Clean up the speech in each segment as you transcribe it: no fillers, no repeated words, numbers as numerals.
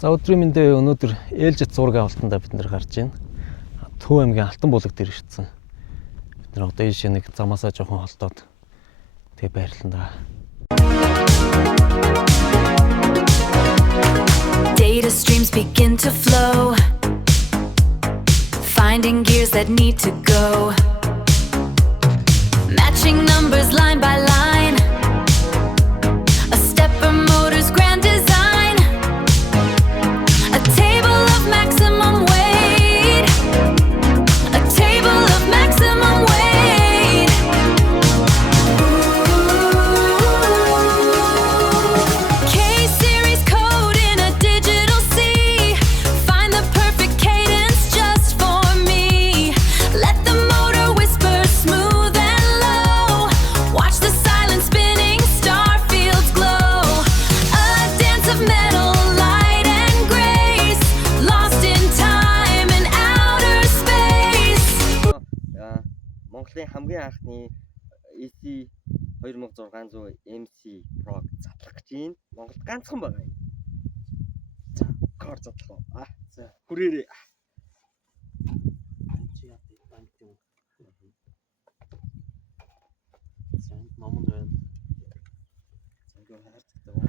За өдрийн мэндэ өнөөдөр ээлжит зураг авалтандаа бид нэр гарч байна. Төв аймгийн Алтан булаг дээр ирсэн. Бид нэр одоо ийшээ нэг замаасаа жоохон холдоод тэгээ байрлалаа. Data streams begin to flow, finding gears that need to go, matching numbers line by line, a stepper motor's grand design, a table of maximum weight, a table of maximum weight. K-series code in a digital sea, find the perfect cadence just for me. Let the motor whisper smooth and low, watch the silent spinning star fields glow, a dance of metal, light and grace, lost in time and outer space. Монголын хамгийн анхны EC 2600 MC Pro задлах гэж байна. Монголд ганцхан байгаа юм. За, кор задлах уу? За, хүрээрээ. Чи яа банк юм. Сайн номон байна. Зөнгөө хайрцагтай уу?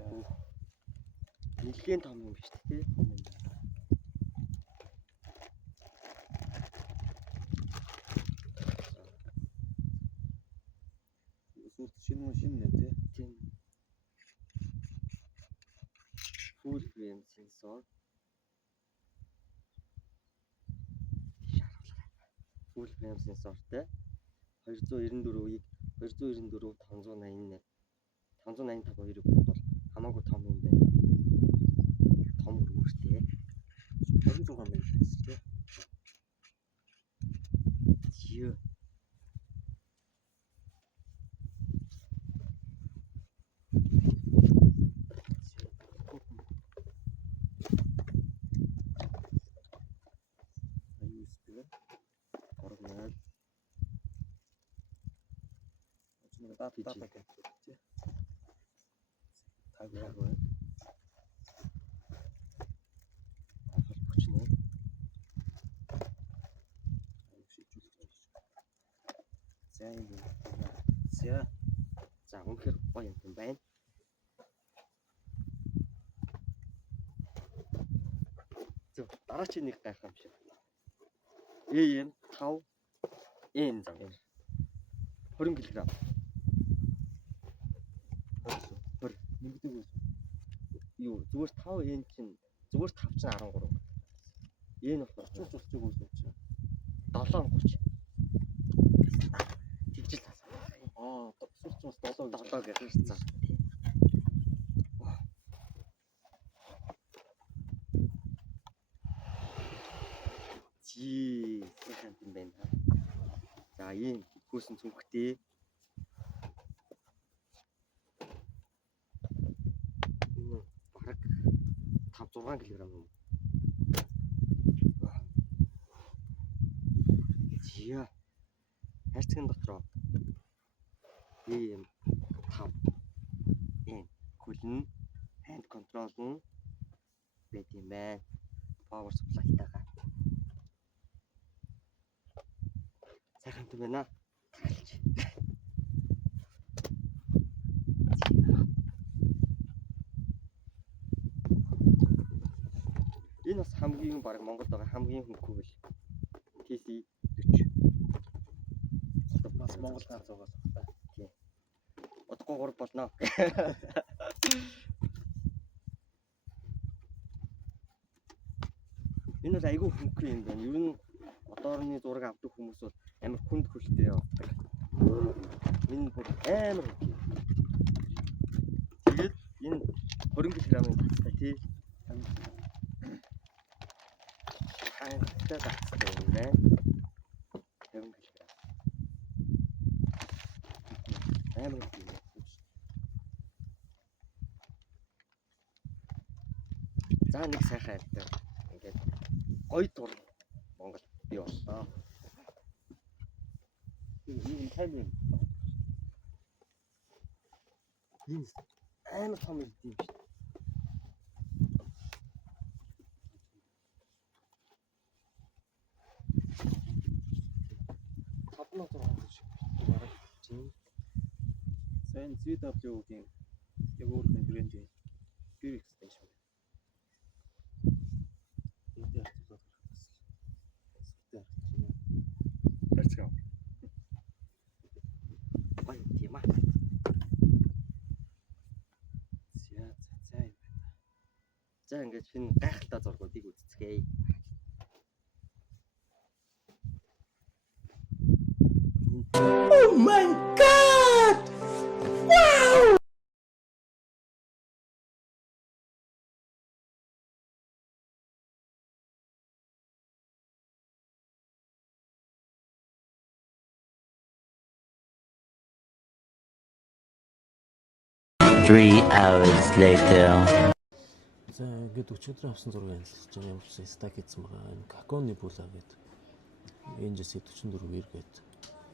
Яа. Нилээн том юм биш үү? Том юм. Шинэ нэ тий. Full frame sensor. Full frame sensorтэй 294-ийг 294 588 585 хоёрыг бодвол хамаагүй том юм байна. Том үргэлжтэй. 26 мегапиксел тий. Зөө. Дата гэх тий. Таграа. Холбогчноо. За юм. За үнэхээр гоё юм байна. Зөв дараагийн нэг гайхах юм шиг. AM 5 N зам. 20 кг. Нэгдэг үү? Юу зүгээр 5 N чинь зүгээр 5 чинь 13. N болохоор Цуцчих үү чи. 730. Тэгжил тасаа. Сурцус 7 гэх хэлсэн. Чи сайхан юм байна. За ийм хөөсөн цүнхтэй. Энэ бараг 5-6 кг юм. Зя. Хайрцагын дотроо ийм 5 энэ күлэн hand control нь байт юм байна. Power supply-тайгаа. Сайхан юм байна. Энэ бас хамгийн баг Монголд байгаа хамгийн хөнгөвөл TC 40. бас Монгол ганц байгаа л та. Тийм. Удахгүй 3 болно. Энэ бол айгүй хөнгө юм байна. Ер нь одоорны зураг авдаг хүмүүс бол амар хүнд хөлтэй явдаг. Энэ бүр амар хөнгө. Тэгээд энэ 20 кг-ын тастай тий. Хангалттай тастай юм байна. 20 кг. Амар хөнгө. За нэг сайхан айдтай. Ингээд гоё дур Монгол бий боллоо. Энэ тайм юм. Энэ амар том юм шүү. Хапнаа зураг шиг бараг чинь. Сайн ZW-гийн яг өөрхөн брендийн гэр экстеншн. Энд харьцуулаад харагдсан. Сүртэй харагдаж байна. Let's go. Бай тийм аа. За юм байна. За ингээд шинэ гайхалтай зургуудыг үзцгээе. Oh my god! Wow! Three hours later. За ингээд өчигдөр авсан зургийг анхлаж байгаа юм шиг стак хийсэн байгаа. Энэ Kakao Nebula гэдэг NGC 44R гэдэг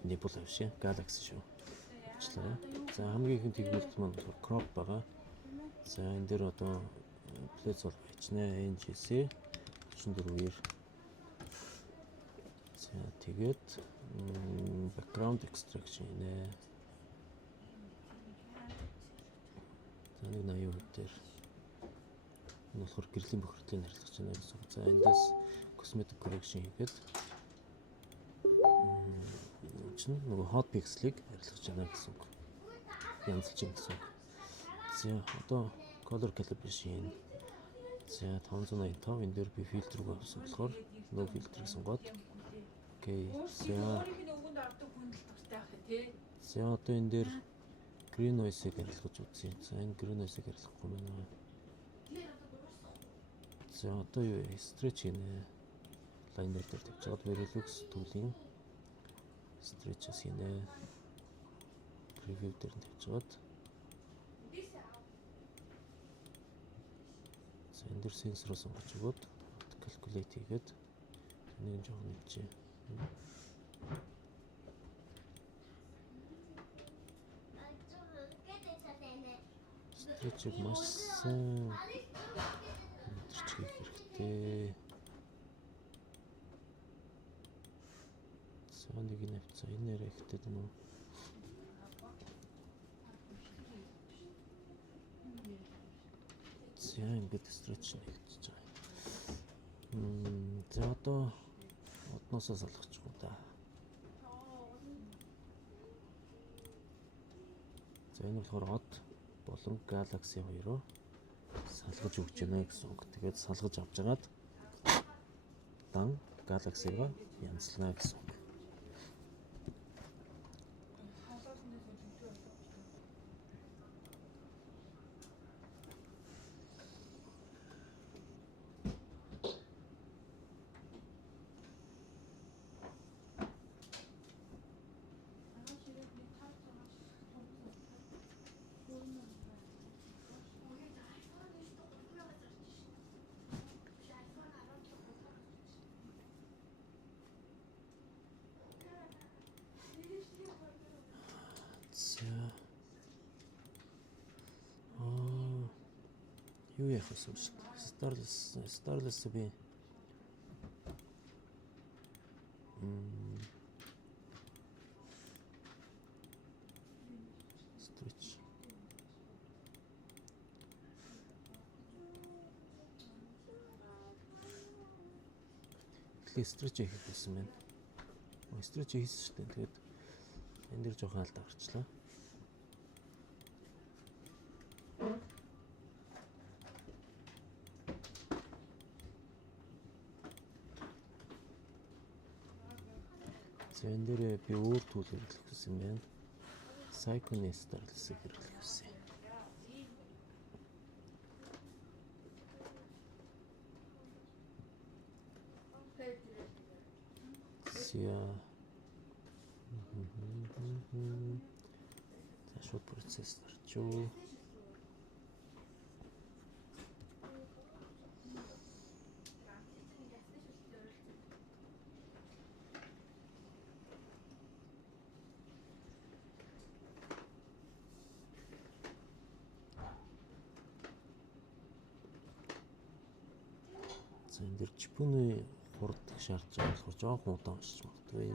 Nebula биш ээ, Galaxy шүү. Ажиллаа. За хамгийн ихэнд тэгвэл маань crop байгаа. За энэ дээр одоо place бол бичнэ NGC 44R. За тэгээд background extraction нэ. За нэг 80% дээр энэ болохоор гэрлийн бохирдлыг харилцаж байна гэсэн үг. За эндээс cosmetic correction хийгээд чинь нөгөө hot pixel-ыг харилцаж байна гэсэн үг. Янзлж байна гэсэн үг. За одоо color calibration. За 585 энэ дээр би фильтрийг авсан болохоор no filter-ийг сонгоод. Окей. За одоо энэ дээр green noise-ыг харилцаж үзье. За энэ green noise-ыг харилцахгүй байна. За одоо юу stretch хийнэ. Liner дээр тавьчихад Verilux туулийн stretch хийнэ. Preview дээр тавьчихад. За энэ дээр sensor сонгож өгөөд calculate хийгээд энийг жоохон нэмчихье. Stretch маш сайн хийх хэрэгтэй. За нэг нь авцаа энэ нэрээ ихтэй дээ нөө. За ингээд stretch хийчихэж байгаа. За одоо одноосоо салгачих уу та. За энэ болохоор од болон Galaxy 2-оо салгаж өгч байна гэсэн үг. Тэгээд салгаж авч агаад дан Galaxy-га янзлана гэсэн үг. Юу яах вэ? Starless би stretch. Stretch хийх гэсэн байна. Stretch хийсэн шүү дээ. Тэгээд энэ дэр жоохон алдаа гарчлаа. За энэ дээр би өөр tool хэрэглэх гэсэн юм байна. Psycho Starless-ийг хэрэглэх гэсэн. За шууд процесс гарчуу. За энэ дэр чипүний хурд шаардж байгаа болохоор жоохон удаан уншиж магадгүй.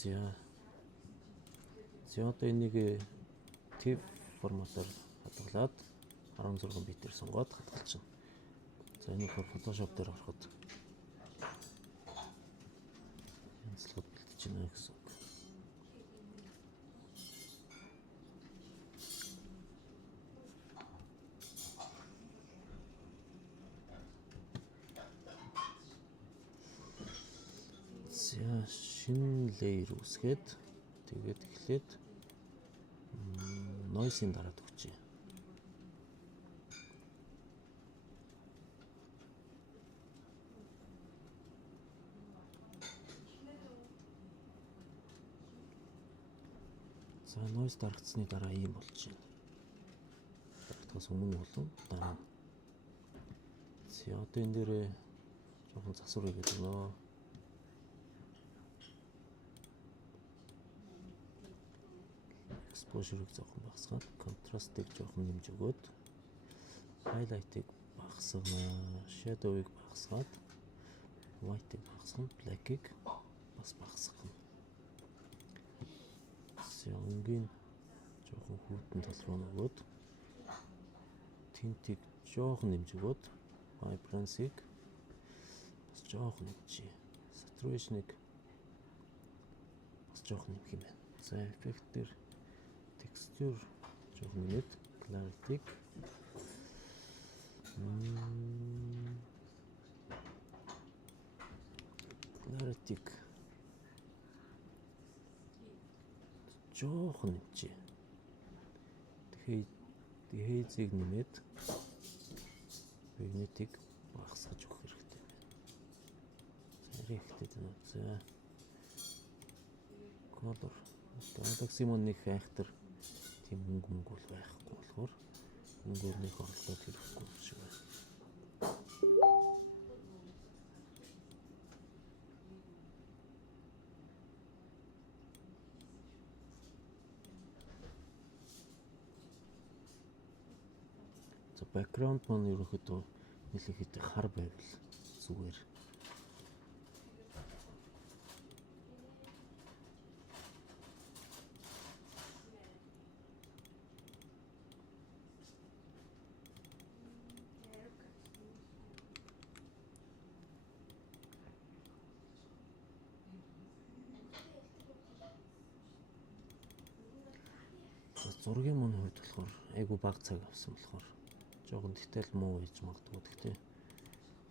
За одоо энийг TIFF форматаар хадгалаад 16 битээр сонгоод хадгалчихна. За энэ болохоор Photoshop дээр ороход янзлахад бэлтэж байна гэсэн үг. За шинэ layer үүсгээд тэгээд эхлээд noise-ийн дараад өгчээ. За noise дарагдсны дараа ийм болж байна. Дарагдахаас өмнө болон дараа. За одоо энэ дээр жоохон засвар хийгээд өгнө. Exposure-ыг жоохон багасгаад, contrast-ыг жоохон нэмж өгөөд, highlight-ыг багасгана, shadow-ыг багасгаад, white-ыг багасгана, black-ыг бас багасгана. Өнгийн жоохон хүрдэн тал руу нөгөөд, tint-ийг жоохон нэмж өгөөд, vibrancy-ыг бас жоохон нэмжээ. Saturation-ыг бас жоохон нэмэх юм байна. За effect дээр texture жоохон нэмээд clarity-г жоохон нэмжээ. Haze-ийг нэмээд vignette-ийг багасгаж өгөх хэрэгтэй байна. За ихтэй байна. За color Galaxy-ийн нэг айхтар тийм мөнгө бол байхгүй болохоор мөнгөөрнийх орлоод хэрэггүй шиг байна. За background маань ерөнхийдөө нэлээд хар байвал зүгээр. зургийн мань хувьд болохоор айгу бага цаг авсан болохоор жоохон деталь муу хийж магадгүй. Гэхдээ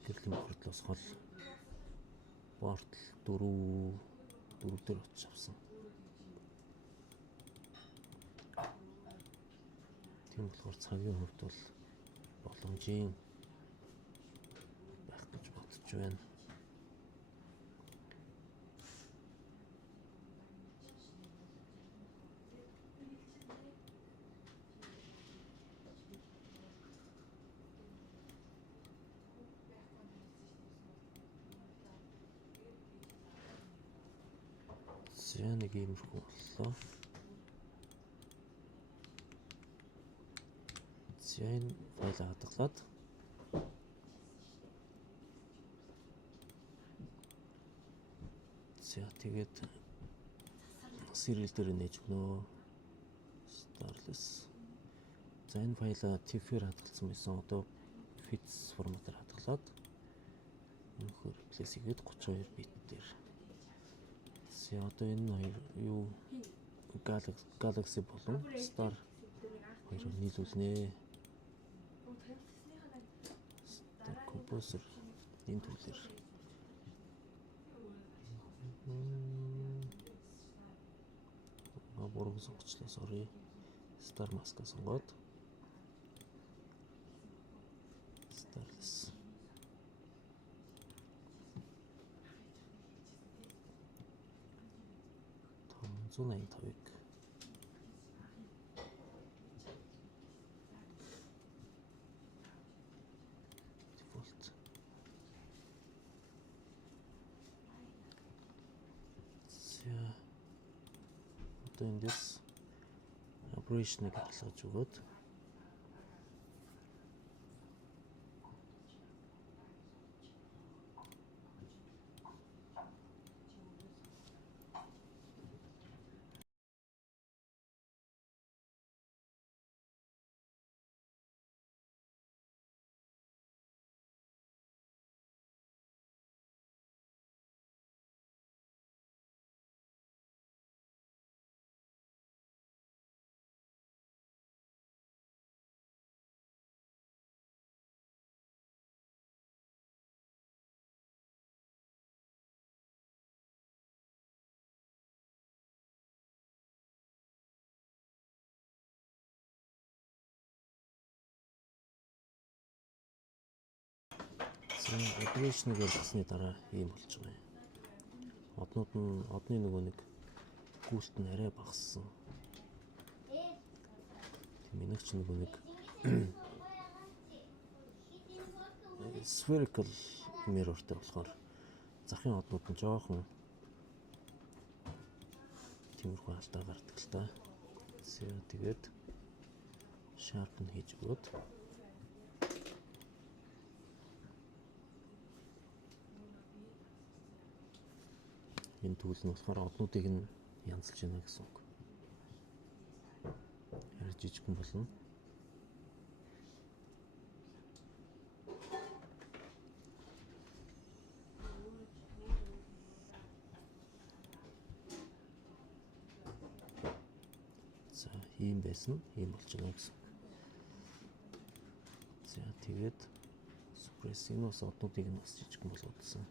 гэрлийн бохирдлоос хол портал 4 дээр очиж авсан. Тийм болохоор цагийн хувьд бол боломжийн байх гэж бодож байна. За нэг иймэрхүү боллоо. За энэ файлаа хадгалаад за тэгээд serial дээр нээж өгнө. Starless. За энэ файлаа TIFF-ээр хадгалсан байсан. Одоо FITS форматаар хадгалаад өнөхөр replace хийгээд 32 bit дээр. За одоо энэ хоёр юу Galaxy болон Star хоёрыг нийлүүлнэ. Star Composer энэ төлөөр. Буруу сонгочлоо, sorry. Star Mask сонгоод Starless. Зүүн 85-ыг default. За одоо эндээс operation-ыг баталгаж өгөөд operation-ыг ялгасны дараа ийм болж байгаа юм. Однууд нь одны нөгөө нэг гүйлт нь арай багассан. Тийм энэч нөгөө нэг spherical mirrorтэй болохоор захын однууд нь жоохон тиймэрхүү алдаа гардаг л та. Тэгээд sharpen хийж өгөөд энэ түүл нь болохоор однуудыг нь янзалж байна гэсэн үг. Арай жижигхэн болно. За ийм байсан, ийм болж байна гэсэн үг. За тэгээд suppress-ийн бас однуудыг нь бас жижигхэн болгоодсон.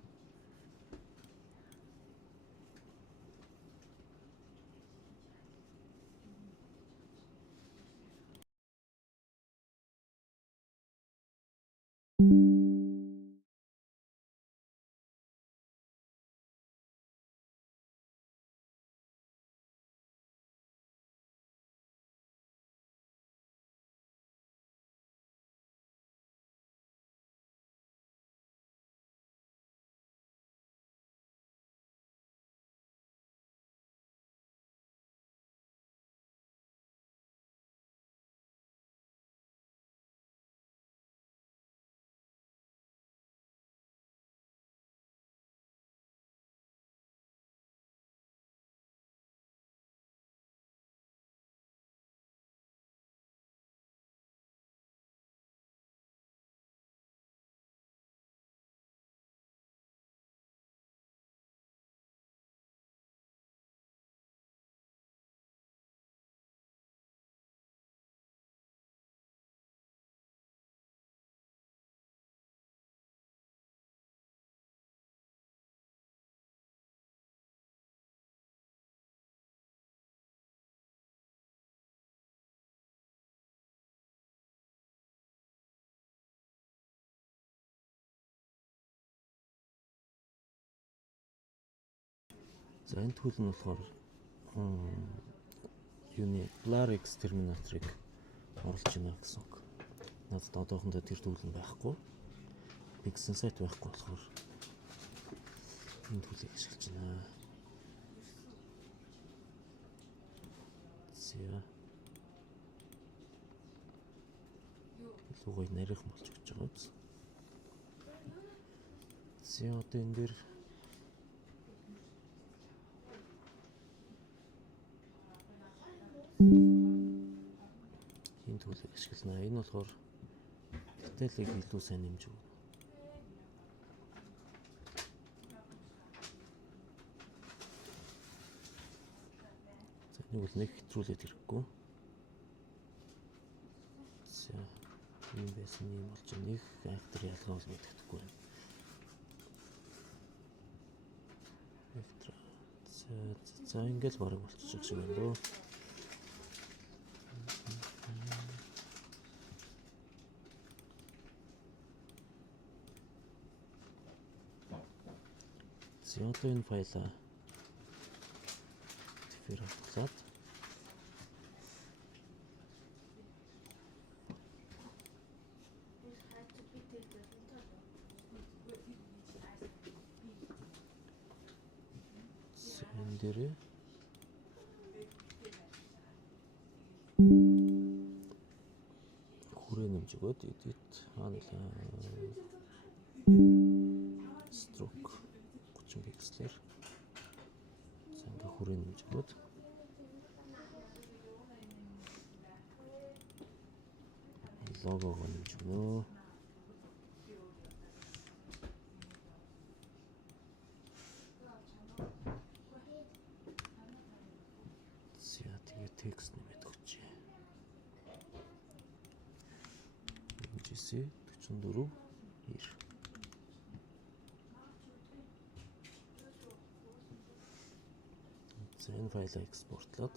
За энэ түүх нь болохоор юуны Larix Terminator-ыг оруулж байна гэсэн үг. Надад одоохондоо тэр түүх нь байхгүй. Bigson сайт байхгүй болохоор энэ түүхийг ашиглаж байна. За. Лугой нарийнх болж өгч байгаа биз. За одоо энэ дээр энэ түүхийг ашиглана. Энэ болохоор деталийг илүү сайн нэмж өгнө. За нэг бол нэг хэтрүүлээд хэрэггүй. За энэ байсан юм болж нэг актер ялгаа бол мэддэхгүй байна. За ингээл бараг болчих шиг байна дөө. За одоо энэ файлаа тэфэр аваад энэ дээрээ хүрээ нэмж өгөөд edit stroke 30 пикселээр за ингээ хүрээ нэмж өгөөд логого нэмж өгнө. За тэгээ текст нэмээд өгчээ. MGC 44 2 За энэ файлаа экспортлоод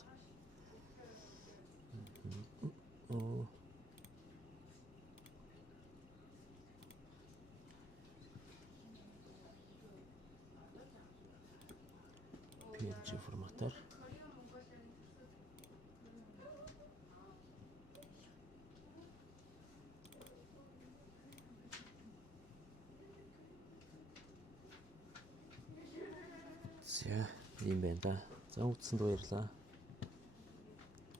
PNG форматаар за ийм байна да. За үзсэнд баярлалаа.